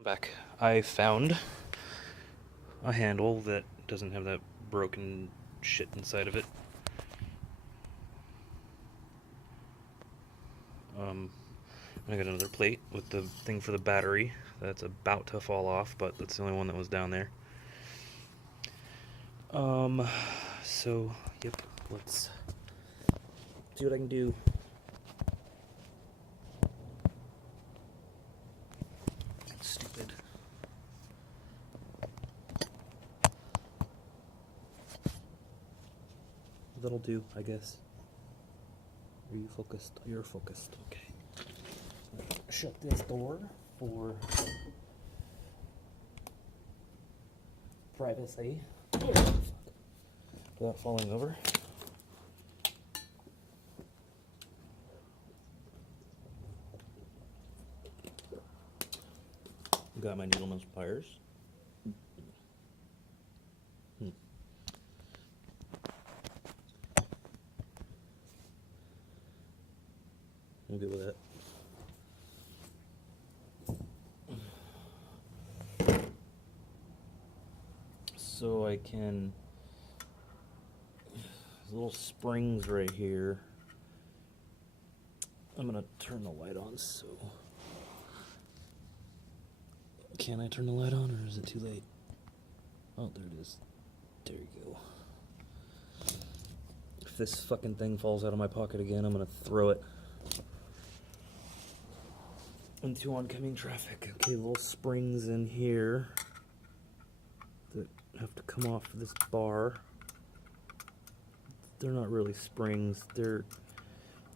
I'm back. I found a handle that doesn't have that broken shit inside of it. I got another plate with the thing for the battery that's about to fall off, but that's the only one that was down there. Um, so, yep, let's see what I can do. Stupid. That'll do, I guess. Are you focused? You're focused. Okay. Shut this door for privacy. Without falling over. Got my needleman pliers. I'm good with that. So I can, there's little springs right here. I'm gonna turn the light on, so. Can I turn the light on or is it too late? Oh, there it is. There you go. If this fucking thing falls out of my pocket again, I'm gonna throw it into oncoming traffic. Okay, little springs in here that have to come off this bar. They're not really springs, they're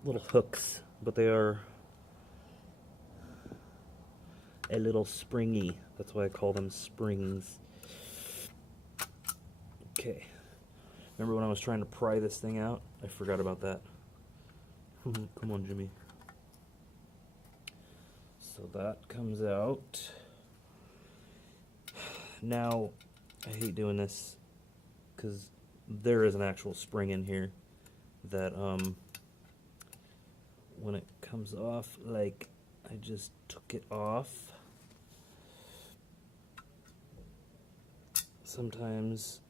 little hooks, but they are a little springy. That's why I call them springs. Okay. Remember when I was trying to pry this thing out? I forgot about that. Come on, Jimmy. So that comes out. Now, I hate doing this because there is an actual spring in here that when it comes off, like I just took it off. Sometimes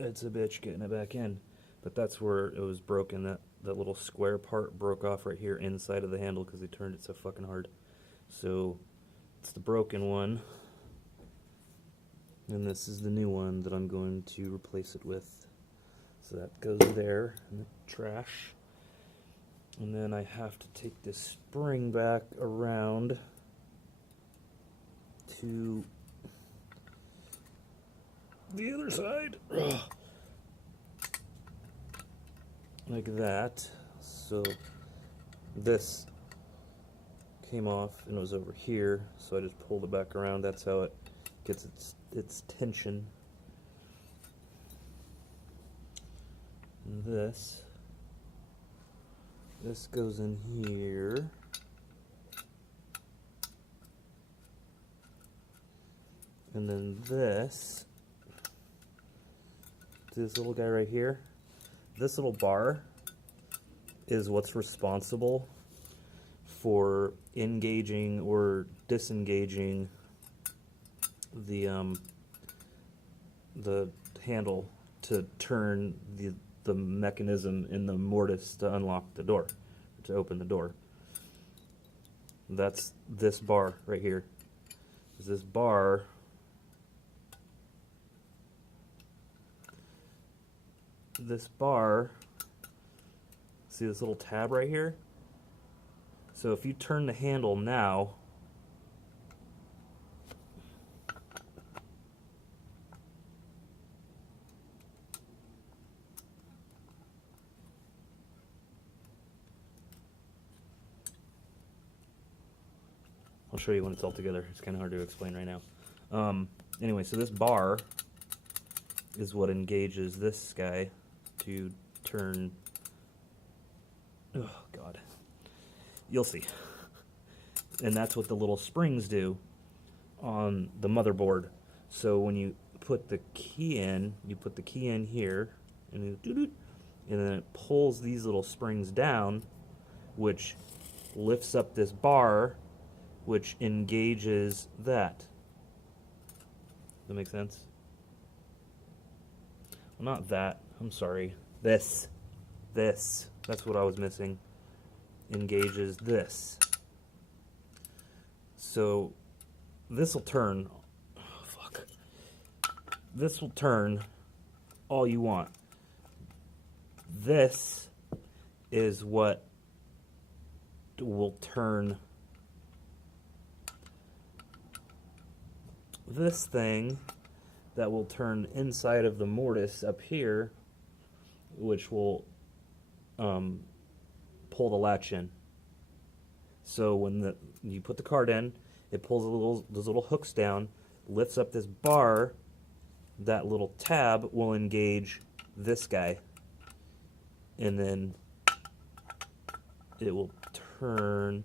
it's a bitch getting it back in, but that's where it was broken. That little square part broke off right here inside of the handle because they turned it so fucking hard. So it's the broken one, and this is the new one that I'm going to replace it with. So that goes there in the trash. And then I have to take this spring back around to the other side. Ugh. Like that. So this came off and it was over here, so I just pulled it back around. That's how it gets its tension. And this goes in here. And then this little guy right here, this little bar is what's responsible for engaging or disengaging the handle to turn the mechanism in the mortise to unlock the door, to open the door. That's this bar right here. This bar see this little tab right here? So if you turn the handle now, I'll show you when it's all together. It's kind of hard to explain right now. Anyway, so this bar is what engages this guy to turn. Oh, God. You'll see. And that's what the little springs do on the motherboard. So when you put the key in, you put the key in here, and then it pulls these little springs down, which lifts up this bar which engages that. That make sense? Well, not that. I'm sorry. This. This. That's what I was missing. Engages this. So this will turn. Oh, fuck. This will turn all you want. This is what will turn this thing that will turn inside of the mortise up here, which will pull the latch in. So when you put the card in, it pulls those little hooks down, lifts up this bar. That little tab will engage this guy, and then it will turn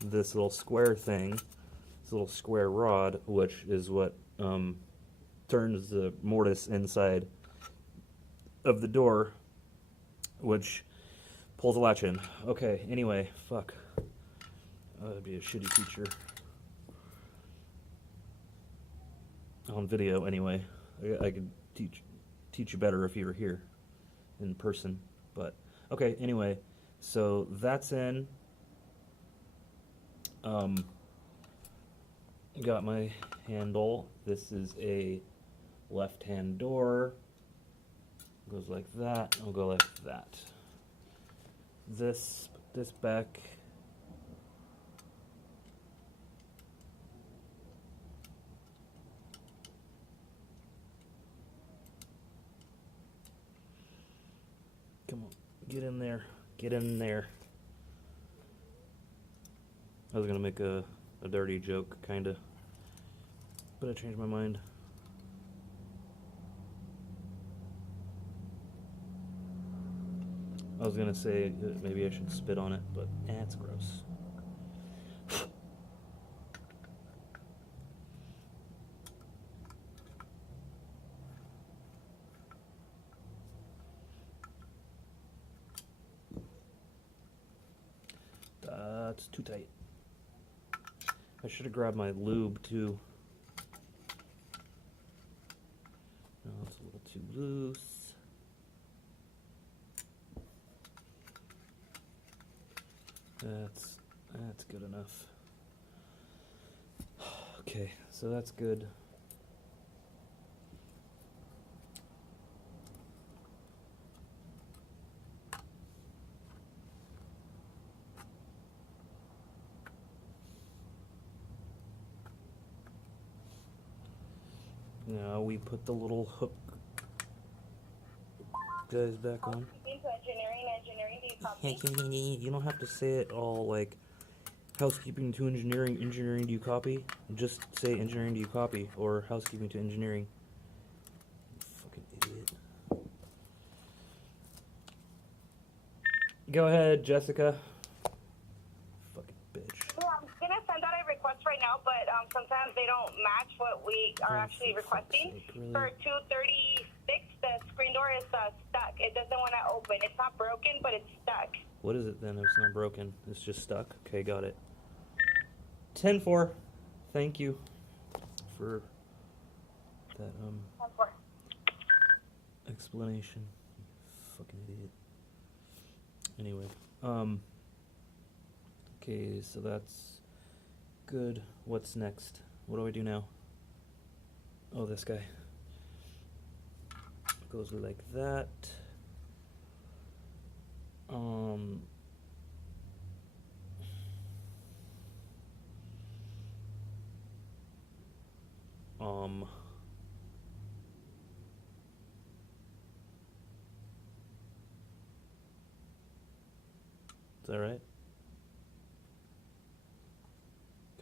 this little square thing, this little square rod, which is what turns the mortise inside of the door, which pulls the latch in. Okay, anyway, fuck. That'd be a shitty teacher. On video, anyway. I could teach you better if you were here in person. But, okay, anyway. So, that's in. Got my handle. This is a left-hand door. Goes like that. I'll go like that. Put this back. Come on, get in there. Get in there. I was gonna make a dirty joke, kinda, but I changed my mind. I was gonna say that maybe I should spit on it, but it's gross. That's too tight. I should have grabbed my lube too. No, it's a little too loose. That's good enough. Okay, so that's good. Now we put the little hook guys back on. You don't have to say it all like housekeeping to engineering, engineering do you copy? Just say engineering do you copy, or housekeeping to engineering. Fucking idiot. Go ahead, Jessica. Fucking bitch. Well, I'm gonna send out a request right now, but sometimes they don't match what we are actually requesting. Sake, really? For 236, the screen door is stuck. It doesn't want to open. It's not broken, but it's stuck. What is it then if it's not broken? It's just stuck? Okay, got it. 10-4. Thank you for that 10-4. explanation. Fucking idiot. Anyway, okay, so that's good. What's next? What do I do now? Oh, this guy. Goes like that. Is that right?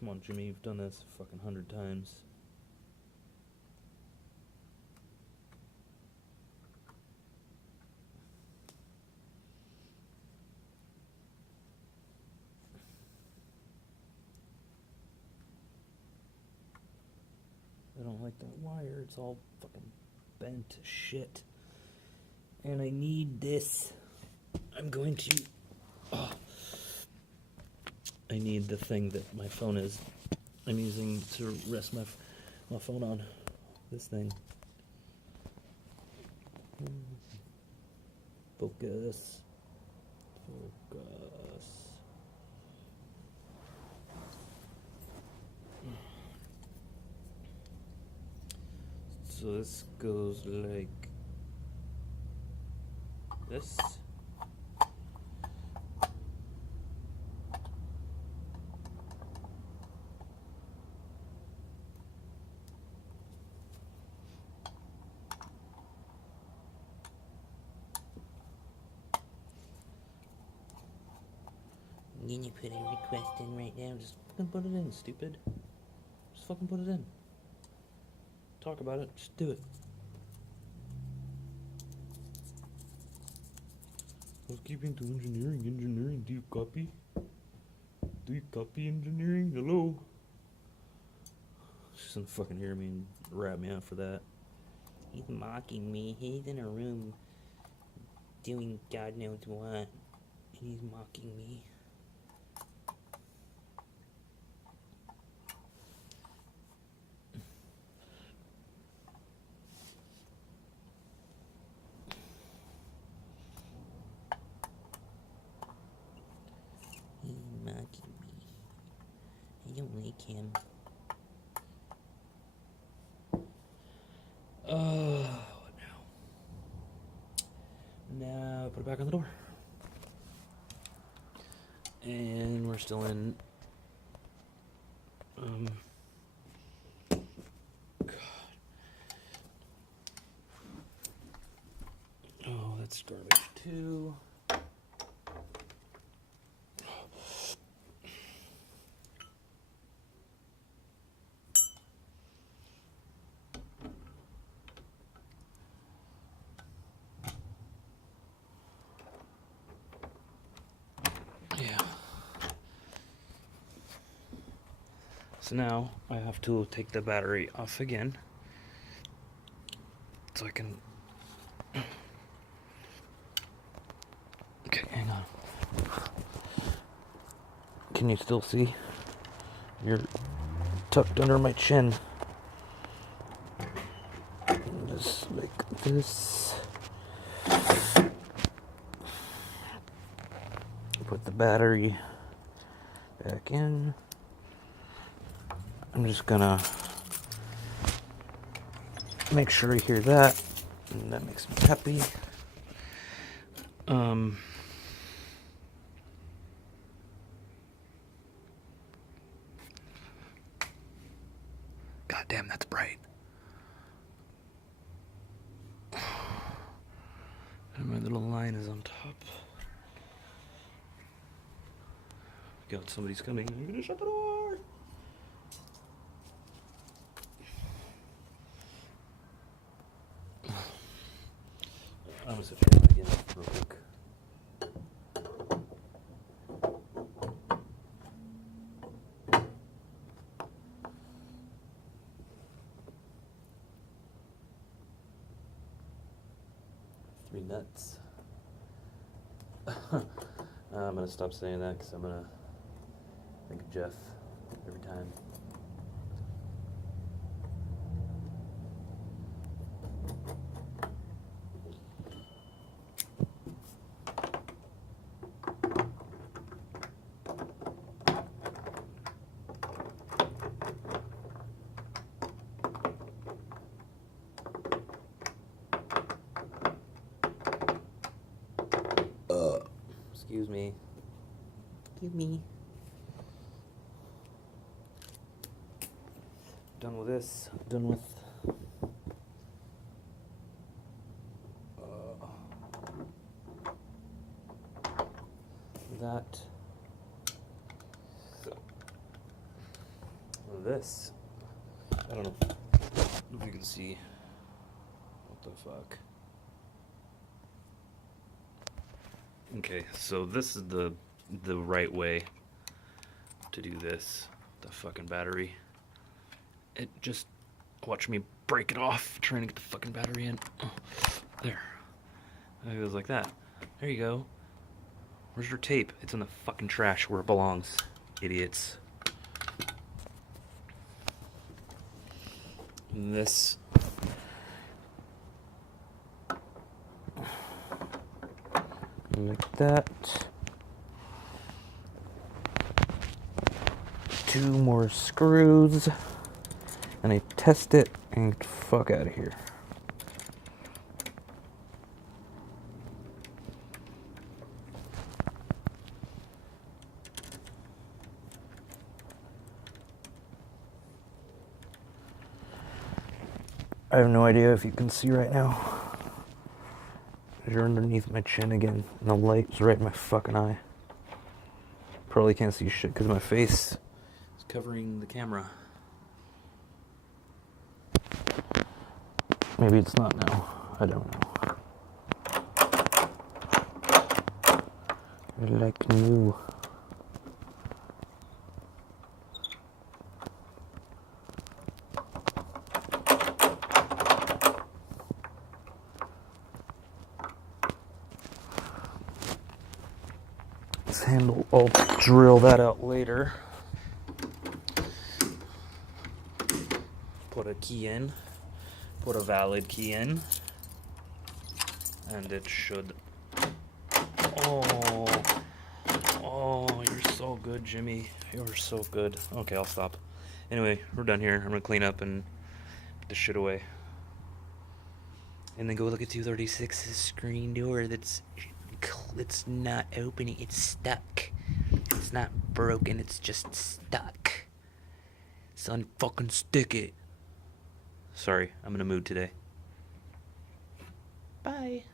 Come on, Jimmy, you've done this fucking 100 times. I don't like that wire, it's all fucking bent to shit. And I need this. I'm going to... Oh. I need the thing that my phone is. I'm using to rest my phone on. This thing. Focus. Focus. So this goes like this. Can you put a request in right now? Just fucking put it in, stupid. Just fucking put it in. Talk about it. Just do it. Housekeeping to engineering. Engineering. Do you copy? Do you copy engineering? Hello? She's gonna fucking hear me and rat me out for that. He's mocking me. He's in a room doing God knows what. And he's mocking me. He's mocking me. I don't like him. What now? Now put it back on the door. And we're still in God. Oh, that's garbage too. Yeah. So now I have to take the battery off again. So I can. Okay, hang on. Can you still see? You're tucked under my chin. Just like this. Put the battery back in. I'm just gonna make sure I hear that. And that makes me happy. God damn, that's bright. And my little line is on top. God, somebody's coming. I'm gonna shut the door. I'm gonna switch it on again real quick. Three nuts. I'm gonna stop saying that because I'm gonna think of Jeff every time. Excuse me. Excuse me. Done with this. Done with that. So this. I don't know if you can see. What the fuck? Okay, so this is the right way to do this. The fucking battery. It just watch me break it off trying to get the fucking battery in. Oh, there. It goes like that. There you go. Where's your tape? It's in the fucking trash where it belongs. Idiots. This like that. 2 more screws, and I test it and get the fuck out of here. I have no idea if you can see right now. You're underneath my chin again, and the light's right in my fucking eye. Probably can't see shit because my face is covering the camera. Maybe it's not now. I don't know. They're like new. This handle, I'll drill that out later. Put a key in. Put a valid key in. And it should... Oh, you're so good, Jimmy. You're so good. Okay, I'll stop. Anyway, we're done here. I'm gonna clean up and put this shit away. And then go look at 236's screen door it's not opening, it's stuck. It's not broken, it's just stuck. Son, fucking stick it. Sorry, I'm in a mood today. Bye.